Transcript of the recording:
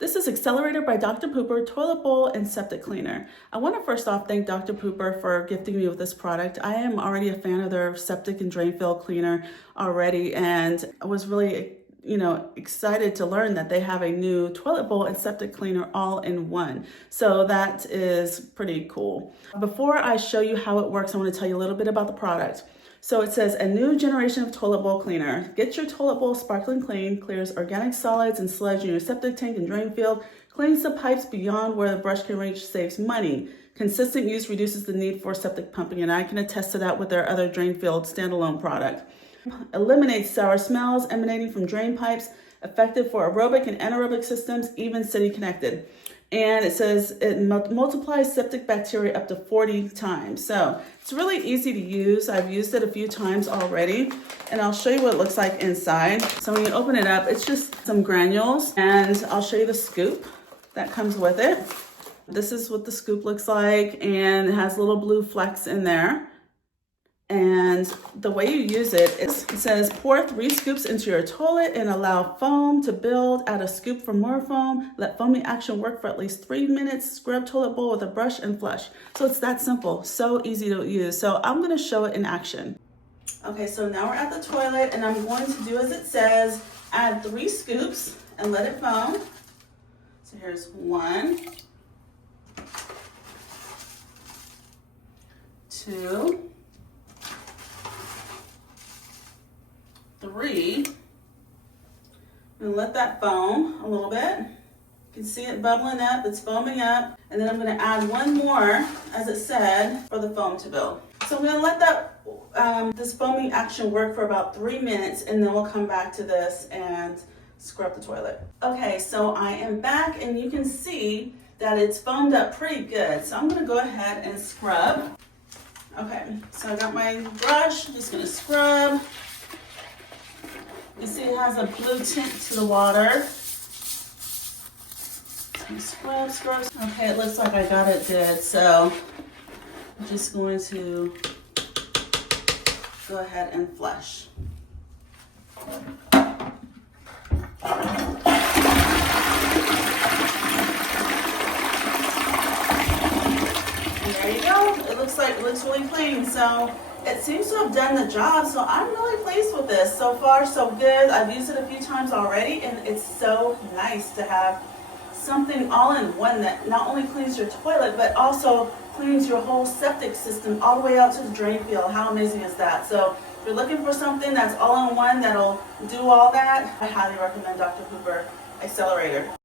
This is Accelerator by Dr. Pooper Toilet Bowl and Septic Cleaner. I want to first off thank Dr. Pooper for gifting me with this product. I am already a fan of their septic and drain field cleaner already, and I was really excited to learn that they have a new toilet bowl and septic cleaner all in one. So that is pretty cool. Before I show you how it works, I want to tell you a little bit about the product. So it says a new generation of toilet bowl cleaner. Get your toilet bowl sparkling clean, clears organic solids and sludge in your septic tank and drain field, cleans the pipes beyond where the brush can reach, saves money. Consistent use reduces the need for septic pumping, and I can attest to that with their other drain field standalone product. Eliminates sour smells emanating from drain pipes, effective for aerobic and anaerobic systems, even city connected. And it says it multiplies septic bacteria up to 40 times. So it's really easy to use. I've used it a few times already, and I'll show you what it looks like inside. So when you open it up, it's just some granules, and I'll show you the scoop that comes with it. This is what the scoop looks like, and it has little blue flecks in there. And the way you use it is, it says pour 3 scoops into your toilet and allow foam to build. Add a scoop for more foam. Let foaming action work for at least 3 minutes. Scrub toilet bowl with a brush and flush. So it's that simple, so easy to use. So I'm going to show it in action. Okay, so now we're at the toilet, and I'm going to do as it says, add 3 scoops and let it foam. So here's 1, 2, 3, and let that foam a little bit. You can see it bubbling up, it's foaming up, and then I'm going to add 1 more, as it said, for the foam to build. So I'm going to let that this foaming action work for about 3 minutes, and then we'll come back to this and scrub the toilet. Okay, so I am back, and you can see that it's foamed up pretty good. So I'm going to go ahead and scrub. Okay, so I got my brush, I'm just going to scrub. You see it has a blue tint to the water. Scrub, scrub. Okay, it looks like I got it good, so I'm just going to go ahead and flush. And there you go. It looks really clean. So it seems to have done the job, so I'm really pleased with this. So far, so good. I've used it a few times already, and it's so nice to have something all in one that not only cleans your toilet, but also cleans your whole septic system all the way out to the drain field. How amazing is that? So if you're looking for something that's all in one that'll do all that, I highly recommend Dr. Pooper Accelerator.